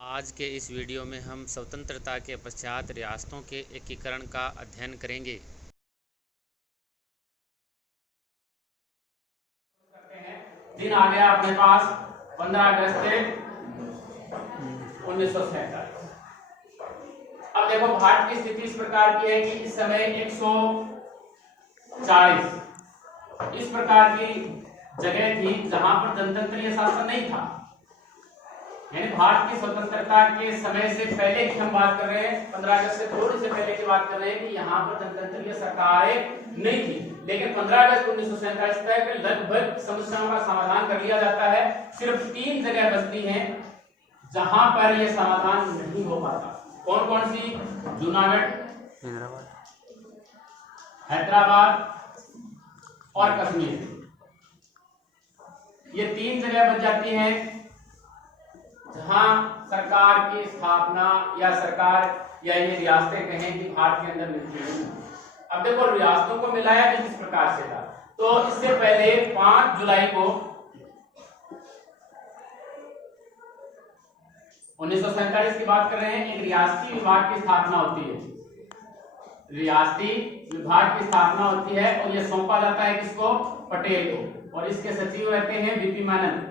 आज के इस वीडियो में हम स्वतंत्रता के पश्चात रियासतों के एकीकरण का अध्ययन करेंगे। दिन आ गया अपने पास 15 अगस्त 1947। अब देखो भारत की स्थिति इस प्रकार की है कि इस समय 140 इस प्रकार की जगह थी जहां पर जनतंत्रीय शासन नहीं था। यानी भारत की स्वतंत्रता के समय से पहले की हम बात कर रहे हैं, 15 अगस्त से थोड़ी से पहले की बात कर रहे हैं कि यहाँ पर जनतंत्रीय सरकारें नहीं थी। लेकिन 15 अगस्त 1947 तक लगभग समस्याओं का समाधान कर लिया जाता है। सिर्फ 3 जगह बचती हैं जहां पर यह समाधान नहीं हो पाता। कौन कौन सी? जूनागढ़, हैदराबाद और कश्मीर। ये 3 जगह बच जाती हैं जहां सरकार की स्थापना या सरकार या ये रियासतें कहें कि भारत के अंदर मिलती हैं। अब देखो रियासतों को मिलाया भी किस प्रकार से था। तो इससे पहले 5 जुलाई को 1947 की बात कर रहे हैं, एक रियासती विभाग की स्थापना होती है। रियासती विभाग की स्थापना होती है और यह सौंपा जाता है किसको? पटेल को। और इसके सचिव रहते हैं वीपी मेनन।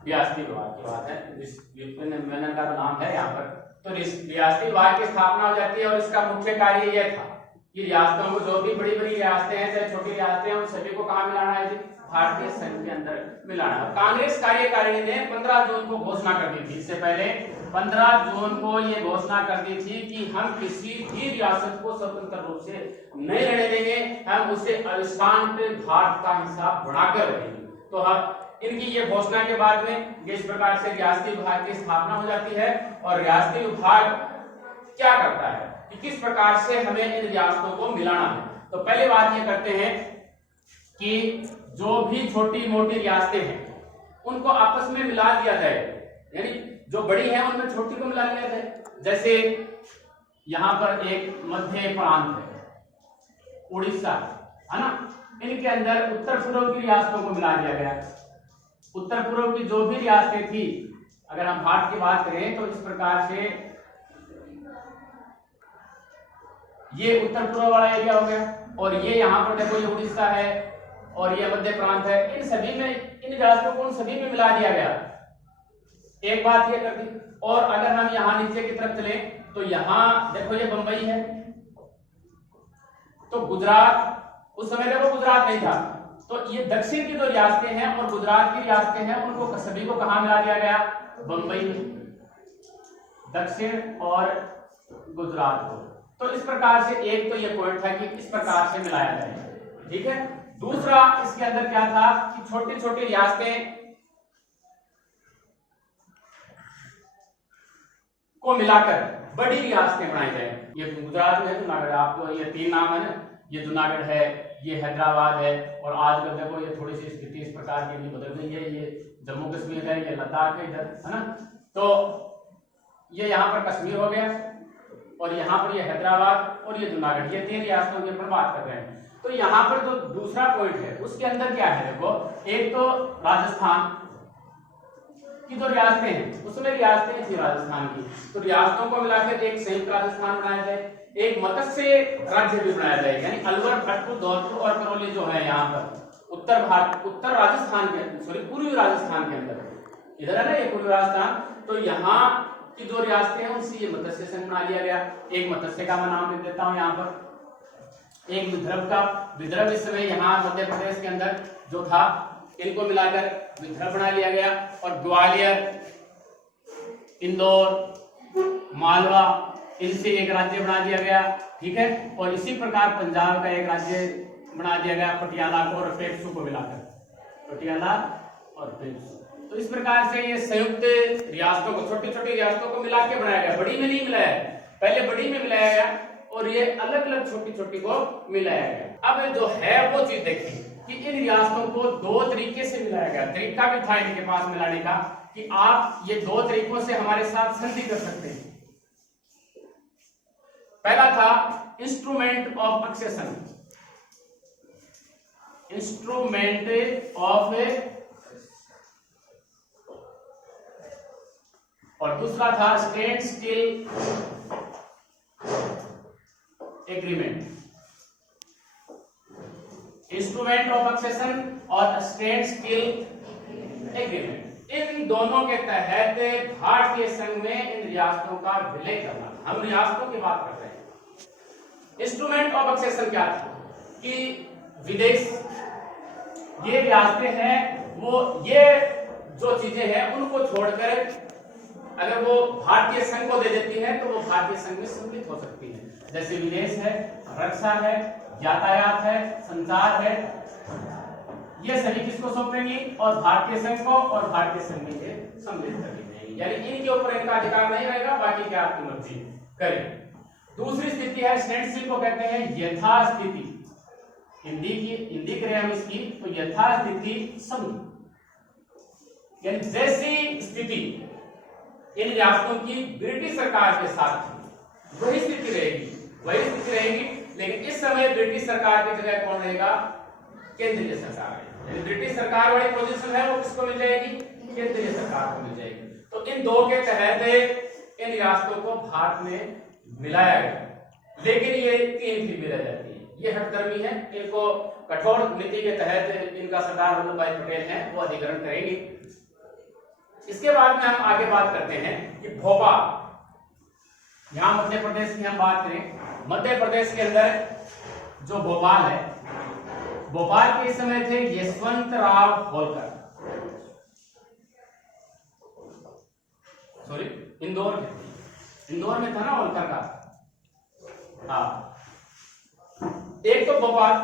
रियासती विभाग की बात है, वीपी मेनन का नाम है यहाँ पर। तो रियासती विभाग की स्थापना हो जाती है और इसका मुख्य कार्य यह था कि रियासतों को, जो भी बड़ी बड़ी रियासतें हैं चाहे छोटी रियासतें हैं, उन सभी को कहाँ मिलाना है? भारतीय संघ के अंदर मिलाना। कांग्रेस कार्यकारिणी ने 15 जून को घोषणा कर दी थी। इससे पहले 15 जून को ये घोषणा कर दी थी कि हम किसी भी रियासत को स्वतंत्र रूप से नहीं रहने देंगे, हम उसे अविभाज्य भारत का हिस्सा बनाकर रहेंगे। तो अब इनकी ये घोषणा के बाद में इस प्रकार से रियासती विभाग की स्थापना हो जाती है। और रियासती विभाग क्या करता है कि किस प्रकार से हमें इन रियासतों को मिलाना है। तो पहली बात ये करते हैं कि जो भी छोटी मोटी रियासतें हैं उनको आपस में मिला दिया जाए। यानी जो बड़ी है उनमें छोटी को मिला लिया जाए। जैसे यहां पर एक मध्य प्रांत है, उड़ीसा है ना, इनके अंदर उत्तर पूर्व की रियासतों को मिला दिया गया। उत्तर पूर्व की जो भी रियासतें थी, अगर हम भारत की बात करें तो इस प्रकार से ये उत्तर पूर्व वाला एरिया हो गया। और ये यहाँ पर देखो ये उड़ीसा है और ये मध्य प्रांत है। इन सभी में, इन रियासतों को उन सभी में मिला दिया गया। एक बात ये कर दी। और अगर हम यहाँ नीचे की तरफ चले तो यहाँ देखो ये बंबई है। तो गुजरात, उस समय देखो गुजरात नहीं था, तो ये दक्षिण की जो रियासतें हैं और गुजरात की रियासतें हैं उनको सभी को कहां मिला दिया गया? बंबई में, दक्षिण और गुजरात को। तो इस प्रकार से एक तो ये पॉइंट था कि इस प्रकार से मिलाया जाए। ठीक है। दूसरा इसके अंदर क्या था कि छोटी छोटी रियासतें को मिलाकर बड़ी रियासतें बनाई जाए। ये गुजरात में है जूनागढ़, आपको ये 3 नाम है ना, ये जूनागढ़ है, ये हैदराबाद है और आजकल देखो ये थोड़ी सी स्थिति इस प्रकार की बदल गई है। ये जम्मू कश्मीर है, ये लद्दाख है इधर, है ना। तो ये यहाँ पर कश्मीर हो गया और यहाँ पर ये हैदराबाद और ये जूनागढ़, ये 3 रियासतों की अपन बात कर रहे हैं। तो यहाँ पर जो दूसरा पॉइंट है उसके अंदर क्या है? देखो, एक तो राजस्थान की जो रियासतें हैं उसमें रियासतें थी राजस्थान की, तो रियासतों को मिलाकर एक संयुक्त राजस्थान बनाया जाए। एक मत्स्य राज्य भी बनाया जाए, यानी अलवर, भरतपुर, धौलपुर और करौली जो है यहाँ पर उत्तर भारत, उत्तर राजस्थान के, सॉरी पूर्वी राजस्थान के अंदर, इधर है ना ये पूर्वी राजस्थान। तो यहाँ की जो रियासतें हैं उनसे ये मत्स्य संघ बना लिया गया। एक मत्स्य का मैं नाम लिख देता हूँ यहाँ पर, एक विदर्भ का। विदर्भ इस समय यहाँ मध्य प्रदेश के अंदर जो था, इनको मिलाकर विदर्भ बना लिया गया। और ग्वालियर, इंदौर, मालवा, इनसे एक राज्य बना दिया गया। ठीक है। और इसी प्रकार पंजाब का एक राज्य बना दिया गया, पटियाला को और पेप्सू को मिलाकर, पटियाला और पेप्सू। तो इस प्रकार से ये संयुक्त रियासतों को, छोटी छोटी रियासतों को मिला के बनाया गया। बड़ी में नहीं मिलाया, पहले बड़ी में मिलाया गया और ये अलग अलग छोटी छोटी को मिलाया गया। अब जो है वो चीज देखिए कि इन रियासतों को 2 तरीके से मिलाया गया। तरीका भी था इनके पास मिलाने का कि आप ये 2 तरीकों से हमारे साथ संधि कर सकते हैं। पहला था instrument of accession, instrument of और दूसरा था standstill agreement, instrument of succession और स्टैंड स्टिल एग्रीमेंट। इन दोनों के तहत भारतीय संघ में इन रियासतों का विलय करना। हम रियासतों की बात कर रहे हैं। इंस्ट्रूमेंट ऑफ सक्सेशन क्या था कि विदेश ये रियासतें हैं, वो ये जो चीजें हैं उनको छोड़कर अगर वो भारतीय संघ को दे देती है तो वो भारतीय संघ में सम्मिलित हो सकती है। जैसे विदेश है, रक्षा है, यातायात है, संचार है, ये सभी किसको सौंपेंगी और भारतीय संघ को, और भारतीय संघ में ये सम्मिलित कर देंगे। यानी इनके ऊपर इनका अधिकार नहीं रहेगा, बाकी क्या आपकी मर्जी करें। दूसरी स्थिति है स्टैंड स्टिल को कहते हैं यथास्थिति। हिंदी करें हम इसकी तो यथास्थिति समूह, यानी जैसी स्थिति इन रियासतों की ब्रिटिश सरकार के साथ थी वही स्थिति रहेगी, लेकिन इस समय ब्रिटिश सरकार की जगह कौन रहेगा? केंद्रीय सरकार है। यानी ब्रिटिश सरकार वाली पोजीशन है वो किसको मिल जाएगी? केंद्रीय सरकार को मिल जाएगी। तो इन दो के तहत इन रियासतों को भारत में मिलाया गया, लेकिन ये 3 फिर मिला जाती है। ये हठधर्मी है, इनको कठोर नीति के तहत इनका सरदार वल्लभ भाई पटेल हैं वो अधिग्रहण करेंगे। इसके बाद में हम आगे बात करते हैं कि भोपाल, यहां मध्य प्रदेश की हम बात करें। मध्य प्रदेश के अंदर जो भोपाल है, भोपाल के समय थे यशवंतराव होलकर, सॉरी इंदौर में था ना होलकर का। हाँ, एक तो भोपाल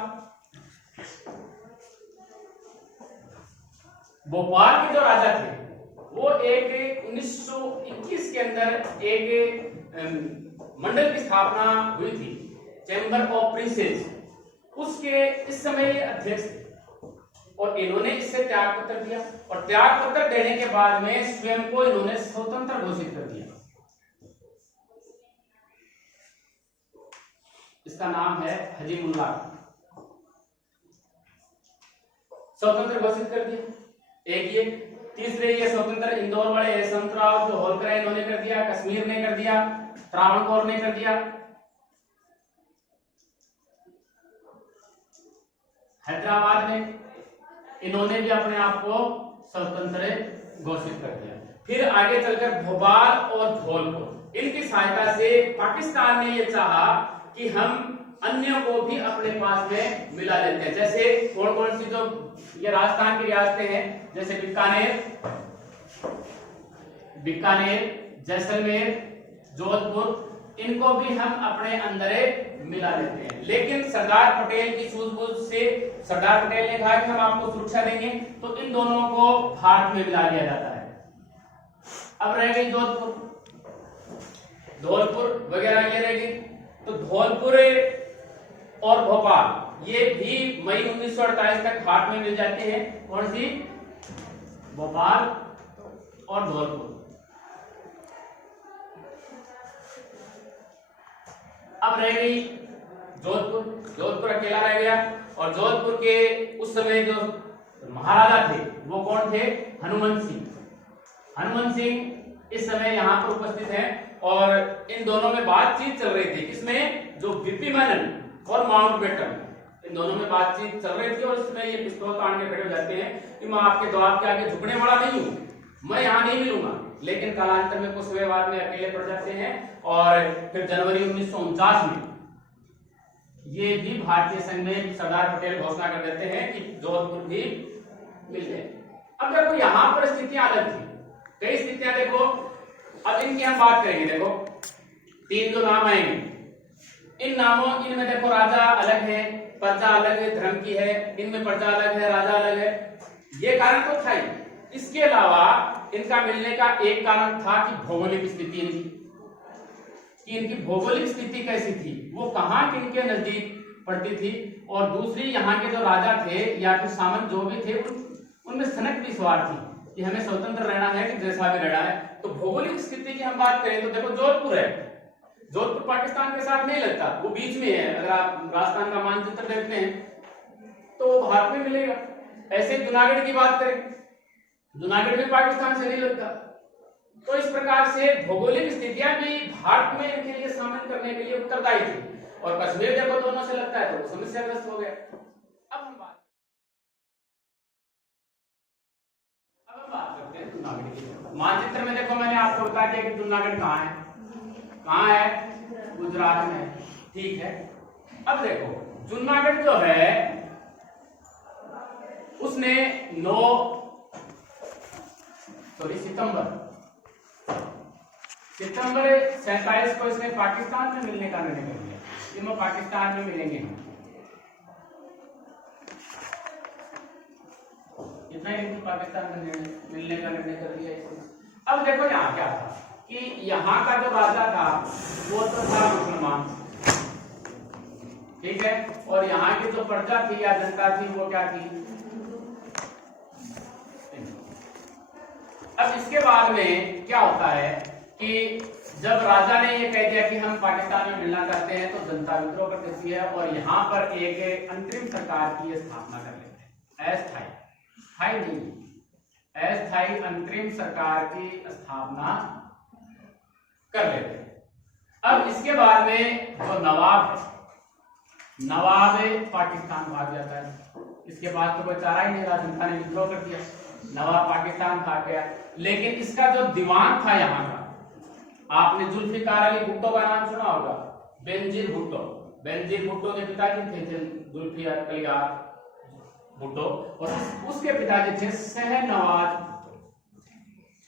के जो राजा थे वो एक 1921 के अंदर एक मंडल की स्थापना हुई थी, चैम्बर ऑफ प्रिंसेस, उसके इस समय अध्यक्ष थे। और इन्होंने इससे त्याग पत्र दिया, और त्याग पत्र देने के बाद में स्वयं को इन्होंने स्वतंत्र घोषित कर दिया। इसका नाम है हजीमुल्लाह। स्वतंत्र घोषित कर दिया एक ये। तीसरे ये स्वतंत्र इंदौर वाले यशवंतराव जो होलकर है इन्होंने कर दिया, कश्मीर ने कर दिया, त्रावणकोर ने कर दिया, हैदराबाद में इन्होंने भी अपने आप को स्वतंत्र घोषित कर दिया। फिर आगे चलकर भोपाल और धौलपुर, इनकी सहायता से पाकिस्तान ने यह चाहा कि हम अन्य को भी अपने पास में मिला लेते हैं। जैसे कौन कौन सी जो ये राजस्थान की रियासतें हैं, जैसे बीकानेर, जैसलमेर, जोधपुर, इनको भी हम अपने अंदर मिला लेते हैं। लेकिन सरदार पटेल की सूझबूझ से सरदार पटेल ने कहा कि हम आपको सुरक्षा देंगे, तो इन दोनों को भारत में मिला दिया जाता है। अब रह गई धौलपुर वगैरह ये रह गई। तो धौलपुर और भोपाल ये भी मई 1948 तक भारत में मिल जाते हैं। कौन सी? भोपाल और धौलपुर। अब रह गई जोधपुर अकेला रह गया। और जोधपुर के उस समय जो महाराजा थे वो कौन थे? हनुमंत सिंह इस समय यहाँ पर उपस्थित हैं, और इन दोनों में बातचीत चल रही थी। किसमें? जो बीपी मेनन और माउंटबेटन, इन दोनों में बातचीत चल रही थी। और इसमें ये पिस्तौल तान के खड़े हो जाते हैं कि मैं आपके दबाव के आगे झुकने वाला नहीं हूं, मैं यहाँ नहीं मिलूंगा। लेकिन कालांतर में कुछ समय बाद में अकेले पड़ जाते हैं, और फिर जनवरी 1949 में ये भी भारतीय संघ में सरदार पटेल घोषणा कर देते हैं कि जोधपुर भी मिल जाए। अब देखो यहाँ पर स्थितियां अलग थी, कई स्थितियां देखो। अब इनकी हम बात करेंगे। देखो 3 जो नाम आएंगे, इन नामों इनमें देखो राजा अलग है, प्रजा अलग है, धर्म की है, इनमें प्रजा अलग है, राजा अलग है। ये कारण तो था ही। इसके अलावा इनका मिलने का एक कारण था कि भौगोलिक स्थिति इनकी, कि इनकी भौगोलिक स्थिति कैसी थी, वो कहाँ किनके नजदीक पड़ती थी। और दूसरी, यहाँ के जो राजा थे या फिर सामंत जो भी थे उनमें सनक भी सवार थी कि हमें स्वतंत्र रहना है कि जैसा भी रहना है। तो भौगोलिक स्थिति की हम बात करें तो देखो जोधपुर है, जोधपुर पाकिस्तान के साथ नहीं लगता, वो बीच में है। अगर आप राजस्थान का मानचित्र देखते हैं तो वो भारत में मिलेगा। ऐसे जूनागढ़ की बात करें, जूनागढ़ भी पाकिस्तान से नहीं लगता, तो इस प्रकार से भौगोलिक स्थितियां भी भारत में इनके लिए शामिल करने के लिए उत्तरदायी थी। और कश्मीर देखो दोनों से लगता है तो वो समस्याग्रस्त हो गया। अब हम बात करते हैं जूनागढ़ की। मानचित्र में देखो मैंने आपको बता दिया कि जूनागढ़ कहाँ है, गुजरात में, ठीक है। अब देखो जूनागढ़ जो है उसने सितंबर 47 को इसने पाकिस्तान में मिलने का निर्णय कर लिया कि वो पाकिस्तान में मिलेंगे हम। इतना ही पाकिस्तान में मिलने का निर्णय कर लिया इसने। अब देखो यहाँ क्या था कि यहाँ का जो राजा था वो तो था मुसलमान, ठीक है, और यहाँ की जो प्रजा थी या जनता थी वो क्या थी। अब इसके बाद में क्या होता है कि जब राजा ने ये कह दिया कि हम पाकिस्तान में मिलना चाहते हैं तो जनता विद्रोह कर देती है और यहाँ पर एक अंतरिम सरकार की स्थापना कर लेते हैं। अस्थायी नहीं, अस्थायी अंतरिम सरकार की स्थापना कर लेते हैं। अब इसके बाद में जो नवाब पाकिस्तान भाग जाता है। इसके बाद तो कोई चारा ही नहीं रहा, जनता ने विद्रोह कर दिया, नवाब पाकिस्तान भाग गया। लेकिन इसका जो दीवान था यहाँ का, आपने जुल्फिकार अली भुट्टो का नाम सुना होगा, बेनजीर भुट्टो के पिताजी थे जुल्फिकार अली भुट्टो और उसके पिताजी थे शहनवाज।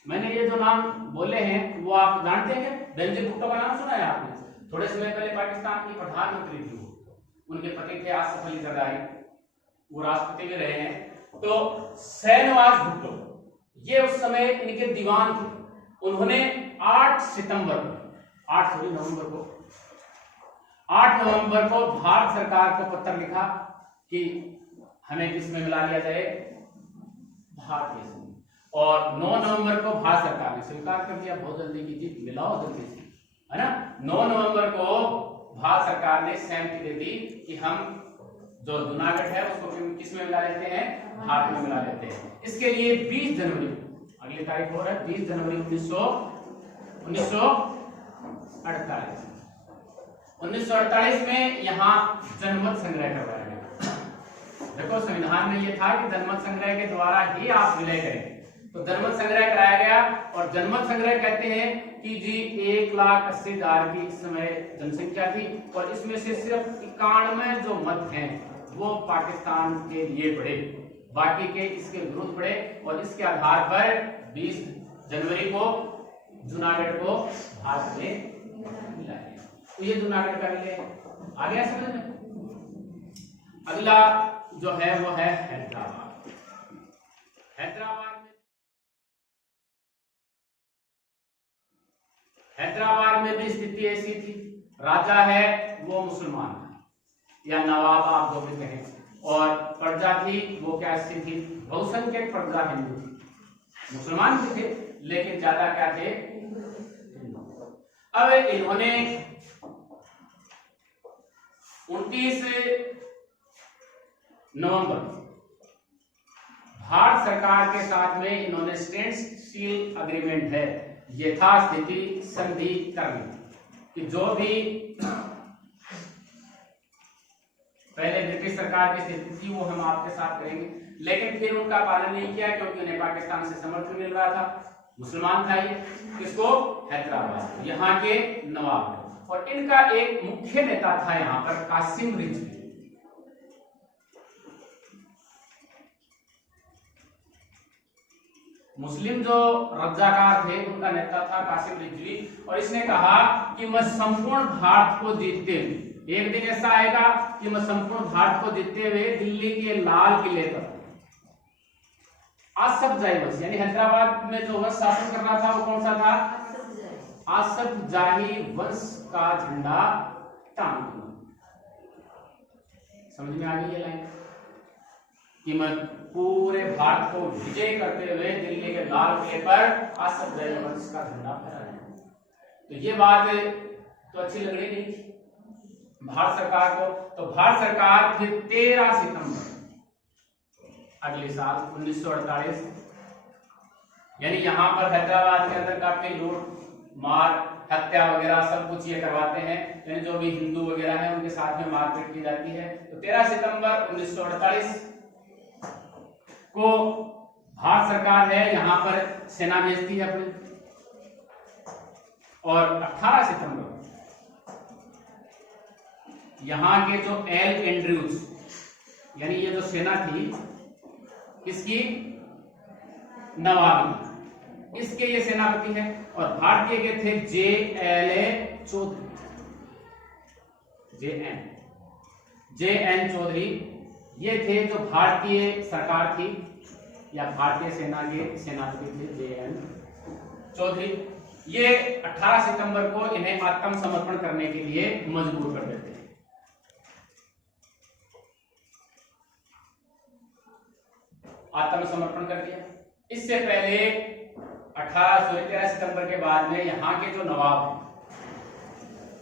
मैंने ये जो नाम बोले हैं वो आप जानते हैं, बेनजीर भुट्टो का नाम सुना है आपने। थोड़े समय पहले पाकिस्तान की प्रधानमंत्री थी, उनके पति थे आसिफ अली जरदारी, वो राष्ट्रपति भी रहे हैं। तो शहनवाज भुट्टो ये उस समय इनके दीवान थे। उन्होंने 8 नवंबर को भारत सरकार को पत्र लिखा कि हमें किसमें मिला लिया जाए, भारतीय संघ। और 9 नवंबर को भारत सरकार ने स्वीकार कर दिया, बहुत जल्दी की चीज मिलाओ जल्दी से, है ना। 9 नवंबर को भारत सरकार ने सहमति दे दी कि हम जो जूनागढ़ है उसको किस में मिला लेते हैं, भारत में मिला लेते हैं। इसके लिए 20 जनवरी, अगली तारीख हो रहा है 20 जनवरी 1948 में यहाँ जनमत संग्रह करवाया गया। देखो संविधान में ये था कि जनमत संग्रह के द्वारा ही आप विलय करें, तो जनमत संग्रह कराया गया। और जनमत संग्रह कहते हैं कि जी 1,80,000 की इस समय जनसंख्या थी और इसमें से सिर्फ 91 जो मत हैं वो पाकिस्तान के लिए बढ़े, बाकी के इसके विरुद्ध बढ़े। और इसके आधार पर 20 जनवरी को जूनागढ़ को भारत में मिला है। तो ये जूनागढ़ का विलय आ गया समझ में। अगला जो है वो है हैदराबाद। हैदराबाद में भी स्थिति ऐसी थी, राजा है वो मुसलमान था या नवाब आप जो भी कहें, और प्रजा थी वो क्या थी, बहुसंख्यक प्रजा हिंदू थी, मुसलमान भी थे लेकिन ज्यादा क्या थे, अब इन्होंने 29 नवंबर भारत सरकार के साथ में इन्होंने स्टैंडस्टिल एग्रीमेंट है, यथास्थिति संधि कर ली कि जो भी पहले ब्रिटिश सरकार की स्थिति थी वो हम आपके साथ करेंगे। लेकिन फिर उनका पालन नहीं किया क्योंकि उन्हें पाकिस्तान से समर्थन मिल रहा था, मुसलमान था ये, किसको, हैदराबाद, यहाँ के नवाब। और इनका एक मुख्य नेता था यहाँ पर कासिम रिजवी। मुस्लिम जो रज्जाकार थे उनका नेता था कासिम रिजवी। और इसने कहा कि मैं संपूर्ण भारत को जीतते हुए, एक दिन ऐसा आएगा कि मैं संपूर्ण भारत को जीतते हुए दिल्ली के लाल किले पर आसफ जाही वंश, यानी हैदराबाद में जो वंश शासन कर रहा था वो कौन सा था, आसफ जाही वंश का झंडा टांग दूंगा। समझ में आ गई ये लाइन कि मैं पूरे भारत को विजय करते हुए दिल्ली के लाल किले पर आसफ जाही वंश का झंडा फहराया। तो ये बात तो अच्छी लग रही नहीं भारत सरकार को। तो भारत सरकार फिर 13 सितंबर अगले साल 1948 यानी यहाँ पर हैदराबाद के अंदर काफी लूट मार हत्या वगैरह सब कुछ ये करवाते हैं, यानी जो भी हिंदू वगैरह हैं उनके साथ में मारपीट की जाती है। तो 13 सितंबर 1948 को भारत सरकार है यहाँ पर सेना भेजती है अपनी, और 18 सितंबर यहाँ के जो एल एंड्रयूज, यानी ये जो सेना थी इसकी नवाबी, इसके ये सेनापति हैं, और भारतीय के थे JLA चौधरी, JN चौधरी, ये थे जो भारतीय सरकार थी या भारतीय सेना के सेनापति थे JN चौधरी। ये 18 सितंबर को इन्हें आत्मसमर्पण करने के लिए मजबूर कर देते हैं। आत्मसमर्पण कर दिया। इससे पहले 13 सितंबर के बाद में यहाँ के जो नवाब हैं,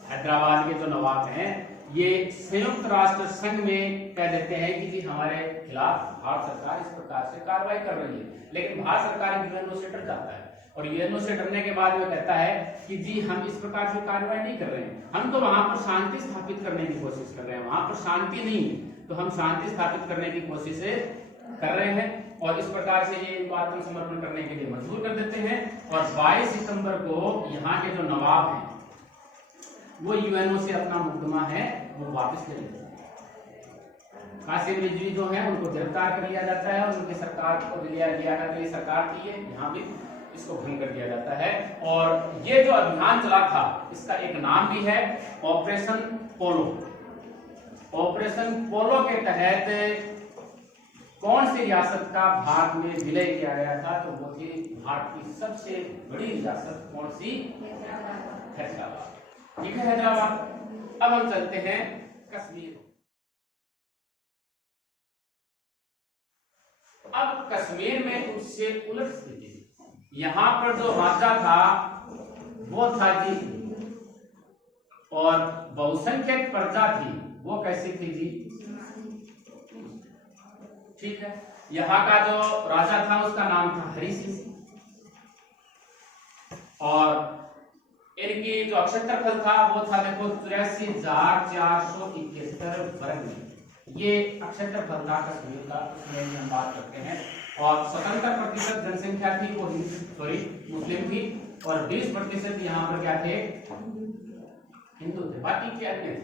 हैदराबाद के जो नवाब हैं, ये संयुक्त राष्ट्र संघ में कह देते हैं कि जी हमारे खिलाफ भारत सरकार इस प्रकार से कार्रवाई कर रही है, लेकिन भारत सरकार यूएनओ से डर जाता है, और यूएनओ से डरने के बाद वो कहता है कि जी हम इस प्रकार से कार्रवाई नहीं कर रहे हैं, हम तो वहां पर शांति स्थापित करने की कोशिश कर रहे हैं, वहां पर शांति नहीं है, तो हम शांति स्थापित करने की कोशिश कर रहे हैं, और इस प्रकार से ये इनको आत्मसमर्पण करने के लिए मजबूर कर देते हैं। और 22 सितंबर को यहाँ के जो नवाब हैं वो यूएनओ से अपना मुकदमा है वो वापस ले लेते हैं। कासिम रिजवी जो है उनको गिरफ्तार कर लिया जाता है, और उनकी सरकार को लियाकत अली सरकार थी, यहाँ भी इसको भंग कर दिया जाता है। और ये जो अभियान चला था इसका एक नाम भी है ऑपरेशन पोलो। ऑपरेशन पोलो के तहत कौन सी रियासत का भारत में विलय किया गया था, तो वो थी भारत की सबसे बड़ी रियासत, कौन सी? हैदराबाद। ठीक है, हैदराबाद। अब हम चलते हैं कश्मीर। अब कश्मीर में उससे उलट स्थिति, यहां पर जो राजा था वो था जी, और बहुसंख्यक प्रजा थी वो कैसी थी जी? ठीक है, यहाँ का जो राजा था उसका नाम था हरि सिंह, और इनकी जो क्षेत्रफल था वो था देखो 83,471 वर्ग मीटर, ये क्षेत्रफल था कश्मीर का, उसमें हम बात करते हैं। और 77% जनसंख्या थी वो मुस्लिम थी, और 20% यहाँ पर क्या थे? हिंदू थे, बाकी के अन्य थे।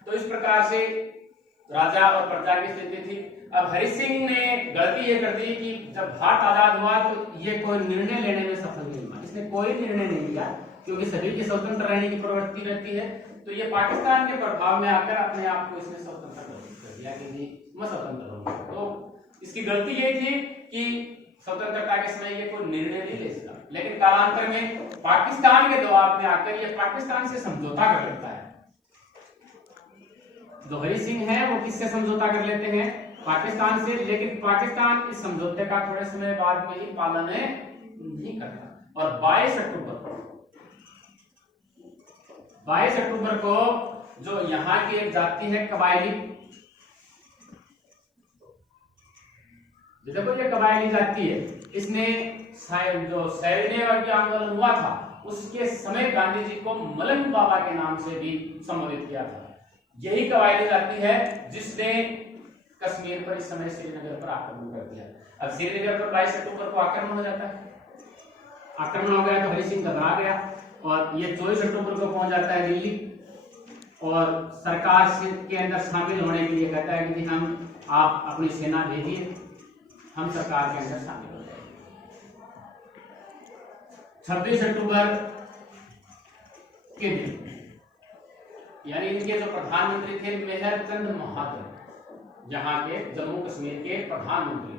तो इस प्रकार से राजा और प्रजा की स्थिति थी। अब हरि सिंह ने गलती ये कर दी कि जब भारत आजाद हुआ तो ये कोई निर्णय लेने में सफल नहीं हुआ, इसने कोई निर्णय नहीं लिया, क्योंकि सभी की स्वतंत्र रहने की प्रवृत्ति रहती है, तो ये पाकिस्तान के प्रभाव में आकर अपने आप को इसने स्वतंत्र कर दिया कि जी मैं स्वतंत्र हूँ। तो इसकी गलती ये थी कि स्वतंत्रता के समय ये कोई निर्णय नहीं ले सका, लेकिन कालांतर में पाकिस्तान के दबाव में आकर ये पाकिस्तान से समझौता कर लेता है। जो हरि सिंह है वो किससे समझौता कर लेते हैं? पाकिस्तान से, लेकिन पाकिस्तान इस समझौते का थोड़े समय बाद में ही पालन नहीं करता। और 22 अक्टूबर को जो यहाँ की एक जाति है कबायली, देखो ये कबायली जाति है, इसने जो सैन्य आंदोलन हुआ था उसके समय गांधी जी को मलंग बाबा के नाम से भी संबोधित किया था। यही कबायली जाति है जिसने कश्मीर पर इस समय श्रीनगर पर आक्रमण कर दिया। अब श्रीनगर पर 22 अक्टूबर को आक्रमण हो जाता है, आक्रमण हो गया तो हरि सिंह घबरा गया, और ये 24 अक्टूबर को पहुंच जाता है दिल्ली, और सरकार के अंदर शामिल होने के लिए कहता है कि आप अपनी सेना भेजिए, हम सरकार के अंदर शामिल हो जाएंगे। 26 अक्टूबर के दिन, यानी इनके जो प्रधानमंत्री थे मेहरचंद महाजन, यहाँ के जम्मू कश्मीर के प्रधानमंत्री,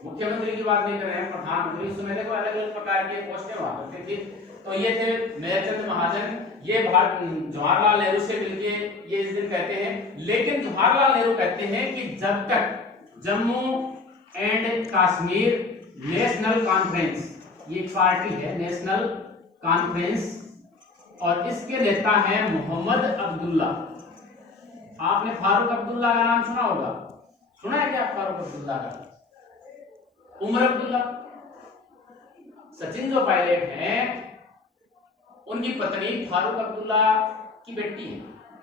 मुख्यमंत्री की बात नहीं कर रहे हैं, प्रधानमंत्री, उसमें देखो अलग अलग प्रकार के पोस्टें हुआ करती थी। तो ये थे मेहरचंद महाजन, ये जवाहरलाल नेहरू से मिलके ये इस दिन कहते हैं, लेकिन जवाहरलाल नेहरू कहते हैं कि जब तक Jammu and Kashmir national conference, ये पार्टी है नेशनल कॉन्फ्रेंस, और इसके नेता हैं मोहम्मद अब्दुल्ला। आपने फारूक अब्दुल्ला का नाम सुना होगा, सुना है क्या फारूक अब्दुल्ला का? उमर अब्दुल्ला, सचिन जो पायलट हैं उनकी पत्नी फारूक अब्दुल्ला की बेटी है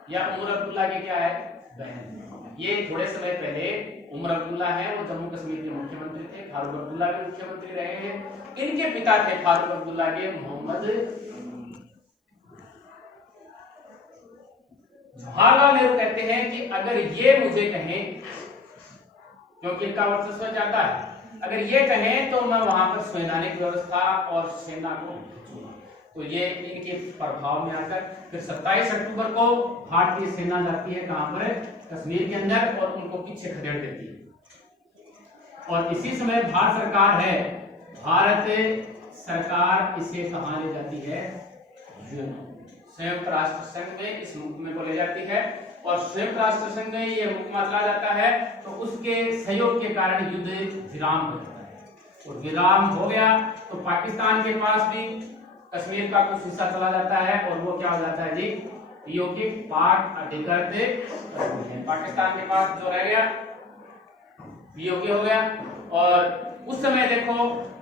या उमर अब्दुल्ला के क्या है, बहन। ये थोड़े समय पहले उमर अब्दुल्ला है, वो जम्मू कश्मीर के मुख्यमंत्री थे, फारूक अब्दुल्ला भी मुख्यमंत्री रहे हैं। इनके पिता थे फारूक अब्दुल्ला के मोहम्मद जवाहरलाल नेहरू कहते हैं कि अगर ये मुझे कहें, क्योंकि इनका वर्चस्व जाता है, अगर ये कहें तो मैं वहां पर संवैधानिक व्यवस्था और सेना को भेजूंगा। तो ये इनके प्रभाव में आकर फिर 27 अक्टूबर को भारतीय सेना जाती है कहां पर, कश्मीर के अंदर, और उनको पीछे खदेड़ देती है। और इसी समय भारत सरकार है, भारत सरकार इसे कहां ले जाती है, संयुक्त राष्ट्र संघ में इस मुकदमे को ले जाती है। और संयुक्त राष्ट्र संघ में ये मुकदमा चला जाता है तो उसके सहयोग के कारण युद्ध विराम हो जाता है। और विराम हो गया तो पाकिस्तान के पास भी कश्मीर का कुछ हिस्सा चला जाता है, और वो क्या हो जाता है जी, पीओके, पाक अधिकृत कश्मीर। पाकिस्तान के पास जो रह गया पीओके हो गया। और उस समय देखो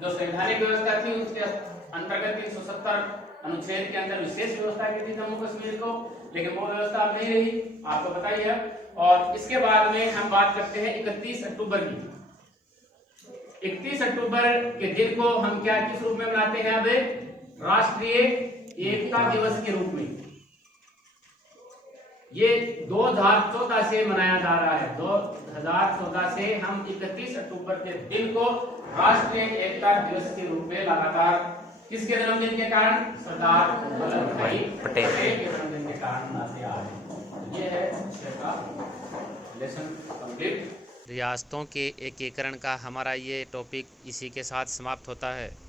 जो संवैधानिक व्यवस्था थी उसके अंतर्गत 370 अनुच्छेद के अंदर विशेष व्यवस्था की थी जम्मू कश्मीर को, लेकिन वो व्यवस्था अब नहीं रही, आपको बताइए। और इसके बाद में हम बात करते हैं 31 अक्टूबर की। 31 अक्टूबर के दिन को हम क्या किस रूप में मनाते हैं, अब राष्ट्रीय एकता दिवस के रूप में। ये 2014 से मनाया जा रहा है। 2014 से हम 31 अक्टूबर के दिन को राष्ट्रीय एकता दिवस के रूप में लगातार किसके जन्मदिन के कारण, सरदार वल्लभ भाई पटेल के जन्मदिन के कारण मनाते आ रहे हैं। ये है विषय का लेसन कंप्लीट। रियासतों के एकीकरण का हमारा ये टॉपिक इसी के साथ समाप्त होता है।